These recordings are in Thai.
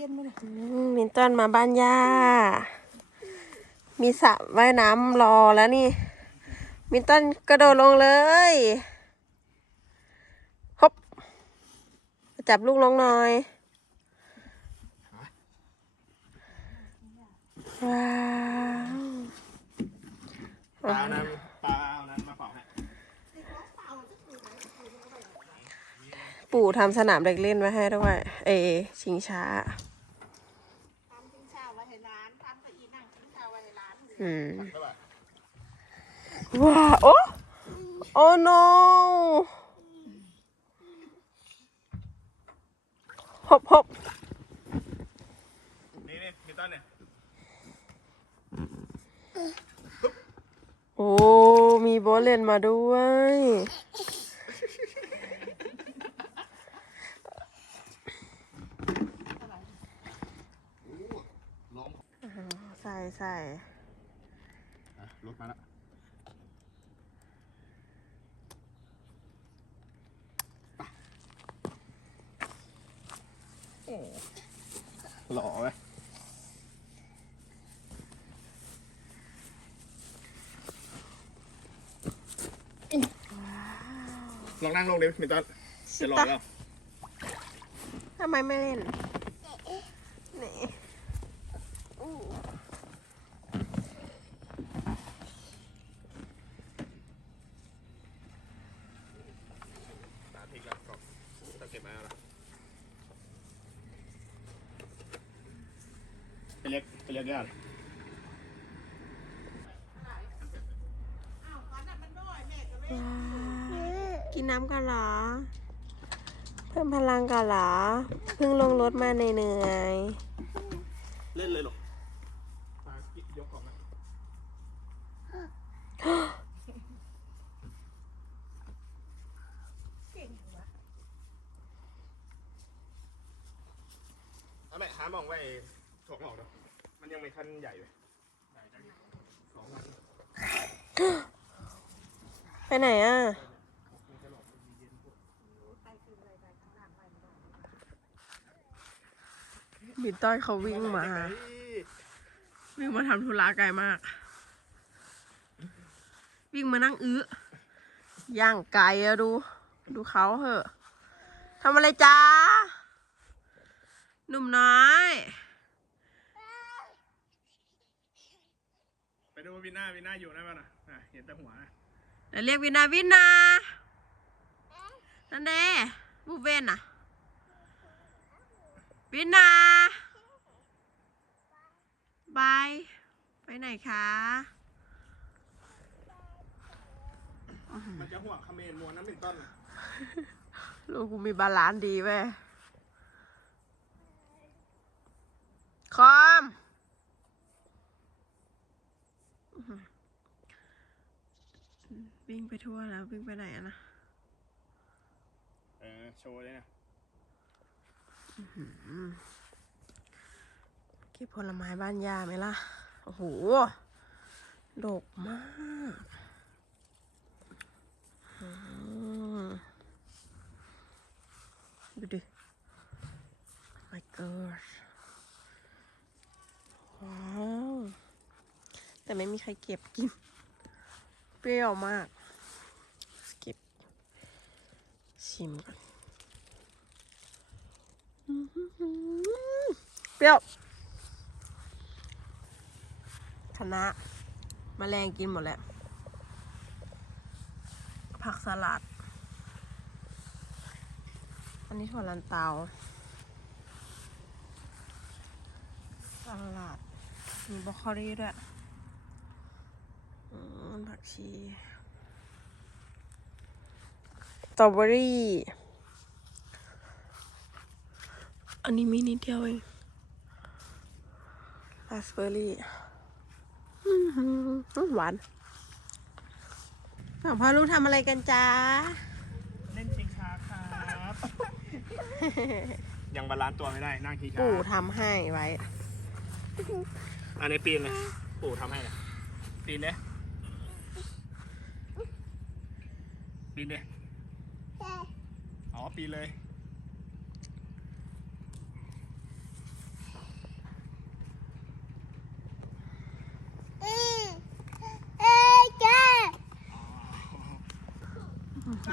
ย็นมาเลยอืมมินตันมาบ้านย่า มีสระว่ายน้ำรอแล้วนี่ มินตันกระโดดลงเลยฮบจับลูกลงหน่อยว้าวปลาเอานั้นปลาเอานั้นมาเป่าให้ปู่ทำสนามเด็กเล่นไว้ให้ด้วย เอ ชิงช้า ทำกินข้าวไว้ให้ร้านทำไปอีนั่งกินข้าวไว้ให้ร้าน อืมเท่าไหร่ว้าวโอ้โอ้ no ฮบฮบนี่นี่มีต้นเนี่ยโอ้ มีโบทเล่นมาด้วยล้มใส่ใส่อะร ถมาแล้วหล่อเว้ยลองนั่งลงดิมีต้นจะรอแล้วทำไมไม่เล่นอู้ ตาทิ้งแล้วก็จะเก็บมาแล้วไปเรียกไปเรียกญาติ อ้าววันนั้นมันน้อยแม่ก็ไม่ ว้าว กินน้ำกันเหรอ เพิ่มพลังกันเหรอ เพิ่งลงรถมาเหนื่อยเล่นเลยหรอปลากิ๊กยกของนะเอาแม่หามองไว้ถกออกเนาะมันยังไม่ขั้นใหญ่เลยใหญ่จังสองวันๆไปไหนอะ บินต้อยเขาวิ่งมา วิ่งมาทำธุระไกลมาก วิ่งมานั่งอื้อย่างไกลอะดู ดูเขาเหอะทำอะไรจ้าหนุ่มน้อย ไปดูวินหน้าวินหน้าอยู่นะมันอะอะเห็นแต่หัวนะเดี๋ยวเรียกวินาวินานั่นเด้บูเวนน่ะ วินาบายไปไหนคะมันจะห่วงคาเขมนมัวน้ำเป็นต้นลูกกูมีบาลานซ์ดีเว้ยคอมอื้อหือวิ่งไปทั่วแล้ว วิ่งไปไหนอะนะ เออ โชว์เลยนะ เก็บผลไม้บ้านยาไหมล่ะ โอ้โห ดกมากอืมดูดิ my god ว้าว แต่ไม่มีใครเก็บกิน เปรี้ยวมาก เก็บชิมก่อน เปรี้ยวคณะมแมลงกินหมดแล้ว ผักสลัด อันนี้ถั่วลันเตา สลัด มีบรอกโคลีด้วยอืมผักชีสตรอเบอรี่ อันนี้มีนิดเดียวเองราสเบอร์รี่อื้อหือหวานสองพ่อลูกทำอะไรกันจ้า เล่นชิงช้าครับ ยังบาลานซ์ตัวไม่ได้นั่งชิงช้าปู่ทำให้ไว้ อันนี้ปีนเลยปู่ทำให้เลยปีนเลยปีนเลยอ๋อปีนเลย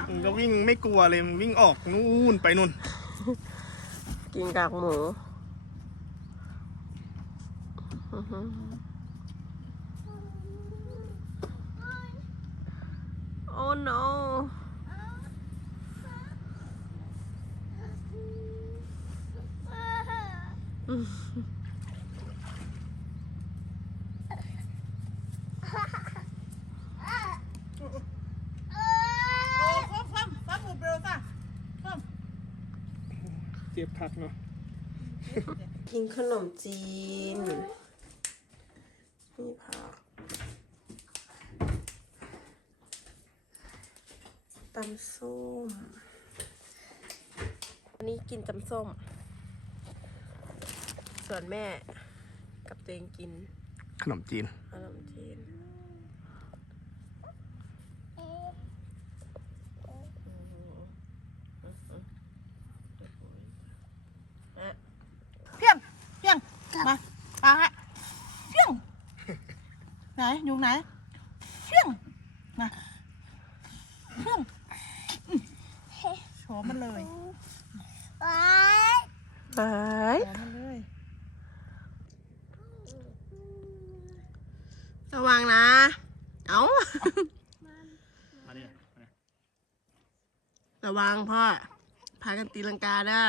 มึงก็วิ่งไม่กลัวเลยมึงวิ่งออกนู่นไปนู่น กินกากหมูอื้อหือโอ้ no โอ้ฟัมฟัมฟัมหมูเบลซ่าฟัม เจ็บ คักเนาะกินขนมจีนนี่ผักตำส้มอันนี้กินตำส้ม ส่วนแม่กับตัวเองกินขนมจีนขนมจีน เพียงเพียงมาปาฮะเพียง ไหนอยู่ไหนเพียงมาเพียงอืมโชว์มันเลยไปโชว์มันเลยระวังนะ เอามาดิระวังพ่อ พากันตีลังกาเด้อ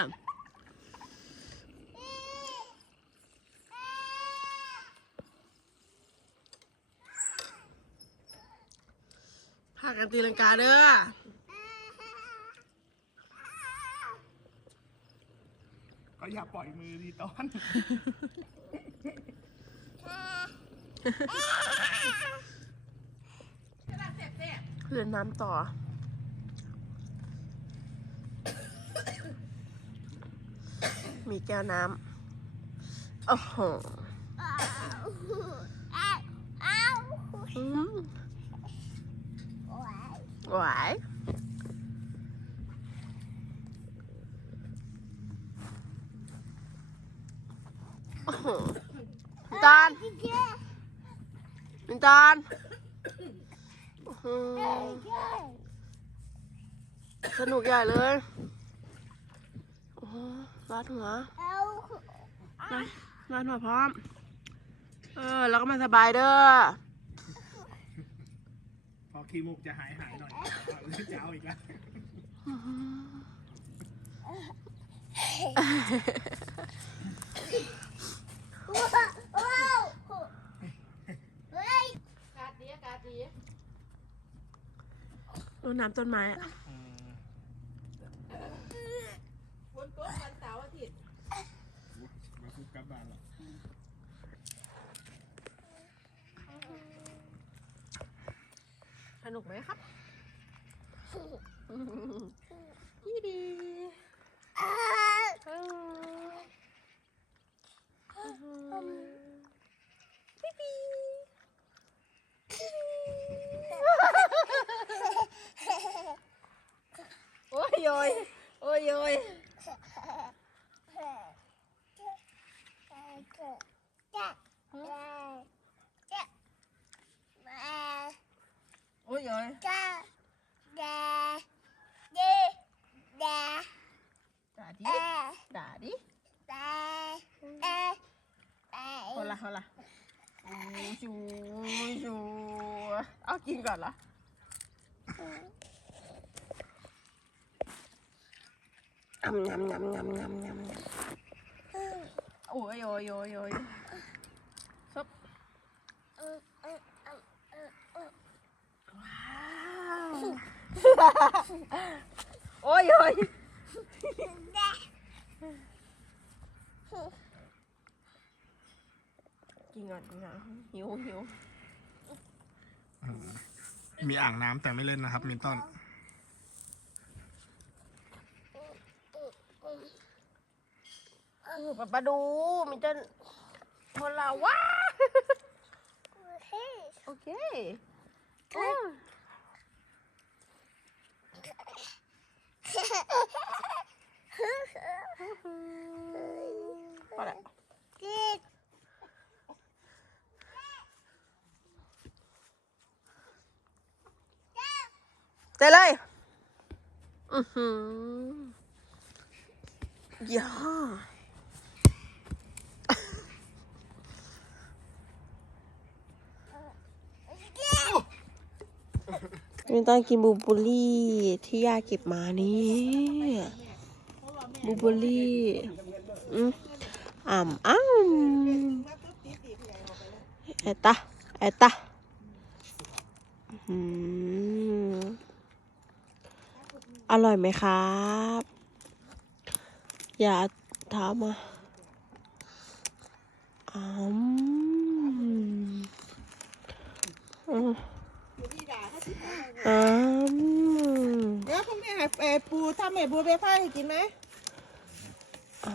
พา กันตีลังกาเด้อก็อย่าปล่อยมือดีตอน เล่นน้ำต่อ มีแก้วน้ำโอ้โห อืม หวายโอ้โหน้ำตาลน้ำตาลอื้อหือสนุกใหญ่เลยโอ้โหรัดหัวรัดรัดหัวพร้อม เออ แล้วก็มาสบายเด้อ พอขี้มูกจะหายหายหน่อย จะเอาอีกแล้วกาดดีกาดดีรดน้ำต้นไม้อะอืมฝนตกวันเสาร์อาทิตย์มาคุกกลับบ้านหรอกสนุกไหมครับ ดีดีเออปิ๊ปีโอ้ยโยยโอ้ยโยยโอ้ยโยยด่าดิด่าดิ โหละโหละโอ้ยชูชูเอากินก่อนเหรออ้ำยำยำยำยำยำยำโอ้ยโอ้ยโอ้ยโอ้ยซับว้าวโอ้ยโอ้ย กินก่อนกินก่อนหิวหิวมีอ่างน้ำแต่ไม่เล่นนะครับมินต้นเออปะปะดูมีจนคนเราว้าโอเคโอ้พอแล้ว เจเลยอือหือย่าไม่ต้องกินบูบูลลี่ที่ย่าเก็บมานี่บูบูลลี่อืมอ่ำอ้ำเอตาเอตาอืม อร่อยไหมครับ อย่าถามมาอืมอืมอืมเดี๋ยวพรุ่งนี้ให้เอ่อปูทำให้บัวเบฟ้าให้กินไหมอื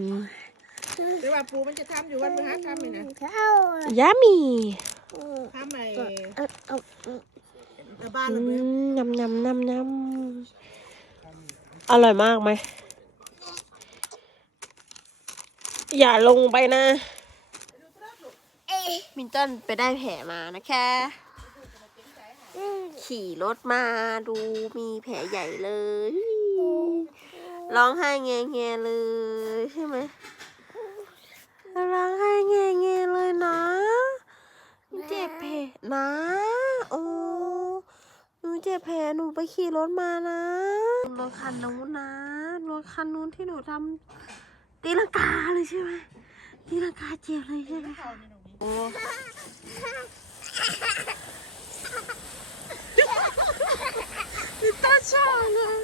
ม หรือว่าปูมันจะทำอยู่วันพฤหัสทำไหมนะยามีทำไอ้อืบ้านหรือเปล่ามยำยำยำยำอร่อยมากไหม อย่าลงไปนะ มินตันไปได้แผลมานะคะ ขี่รถมาดูมีแผลใหญ่เลย ร้องไห้แงแงๆเลยใช่ไหมร้องไห้แงแงๆเลยนะ เจ็บแผลนะ โอ้หนูเจ็บแผ ไปขี่รถมานะรถคันนู้นนะรถคันนู้นที่หนูทำตีลังกาเลยใช่ไหมตีลังกาเจ็บเลยใช่ไหมโอ้ตาชอบเลย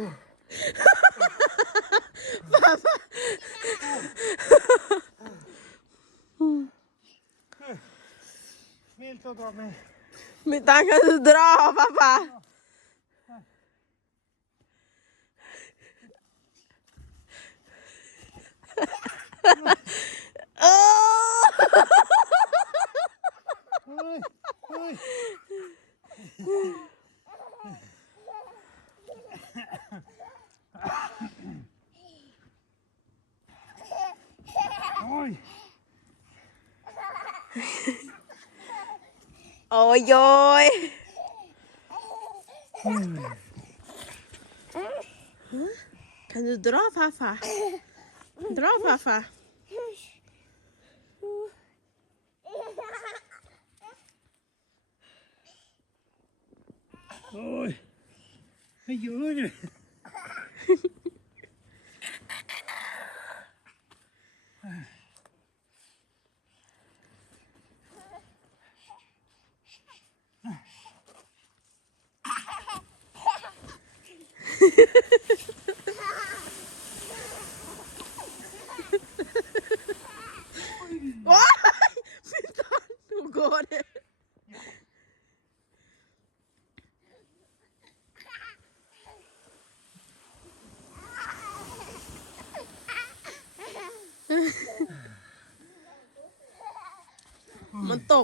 Me Milton, Mi tacca su drova, papà. Oi. Oi, oi. Kan du dra, Fafa? Dra, Fafa. Oj, vad gör?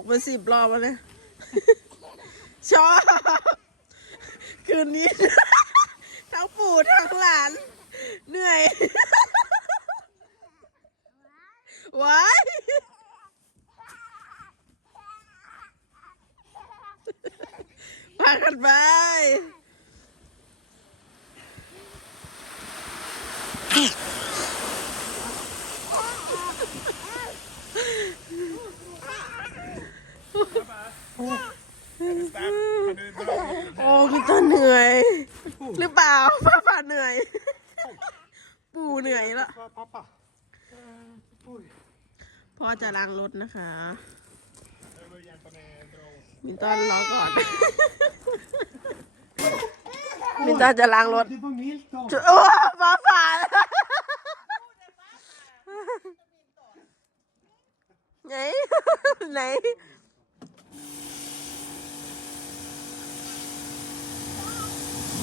มาสิบรอบแล้วเนี่ยชอบ คืนนี้ ทั้งปู่ทั้งหลาน เหนื่อยว้ายพากันไป Oj. โอ้คุณต้ นเหนื่อย หรือเปล่าป้าป่าเหนื่อย ปู่เหนื่อยแล้ว Pappa. Oj. พ่อจะล้างรถนะคะ Jag vill hjälpa med att dra åt. มินตันรอก่อน มินตันจะล้างรถ Det var Milton. จะโอ้ฟ้าผ่าไหน ไหน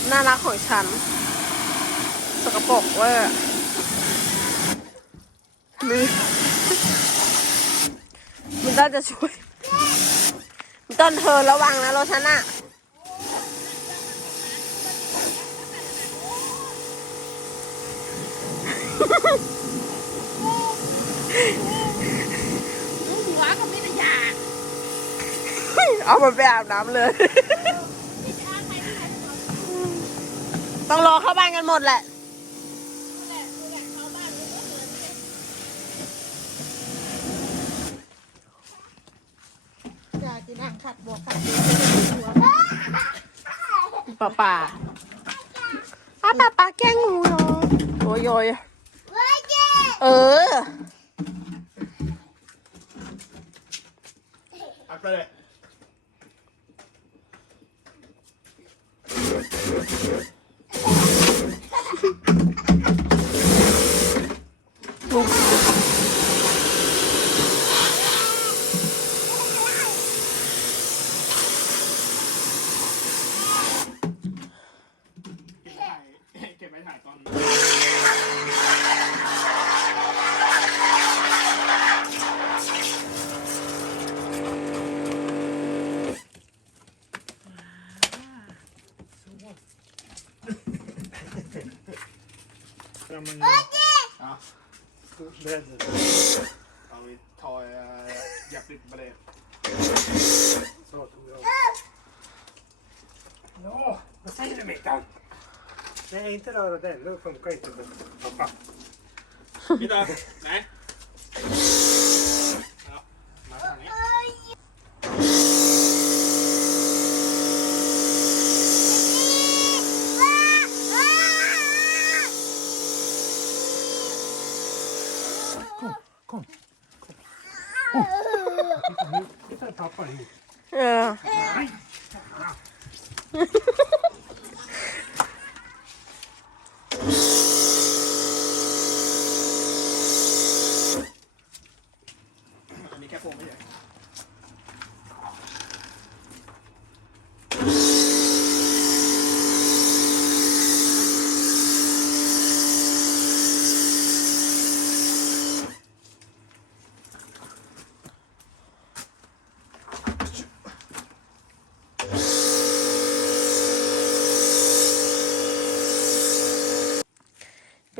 ถน่ารักของฉัน สกปรกเวอร์มิมินตันจะช่วยมินตันเธอระวังนะรถฉันอะหัวก็ไม่ได้ยาเอามันไปอาบน้ำเลย ต้องรอเข้าบ้านกันหมดแหละยาจีนางขัดบวกขัดป่าป่าอ้าป่าป่าแกล้งงูเหรอโอ้ยโอยเออ Akta dig. เ 어. men... Ja. Bredden. Ja, vi tar äh, hjärtligt med det. Så tror jag. Ja, vad säger du Mikael? Nej, inte röra den. Det funkar inte. Pappa. Middag. Nej. นี่เธอทับไป เออ อันนี้แค่โฟมไม่ใหญ่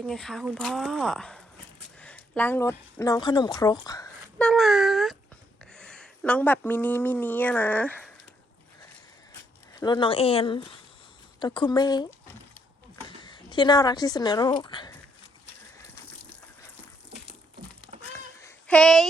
เป็นไงคะคุณพ่อ ล้างรถน้องขนมครก น่ารัก น้องแบบมินิมินิอะนะ รถน้องเอ็นรถคุณแม่ ที่น่ารักที่สุดในโลก เฮ้ย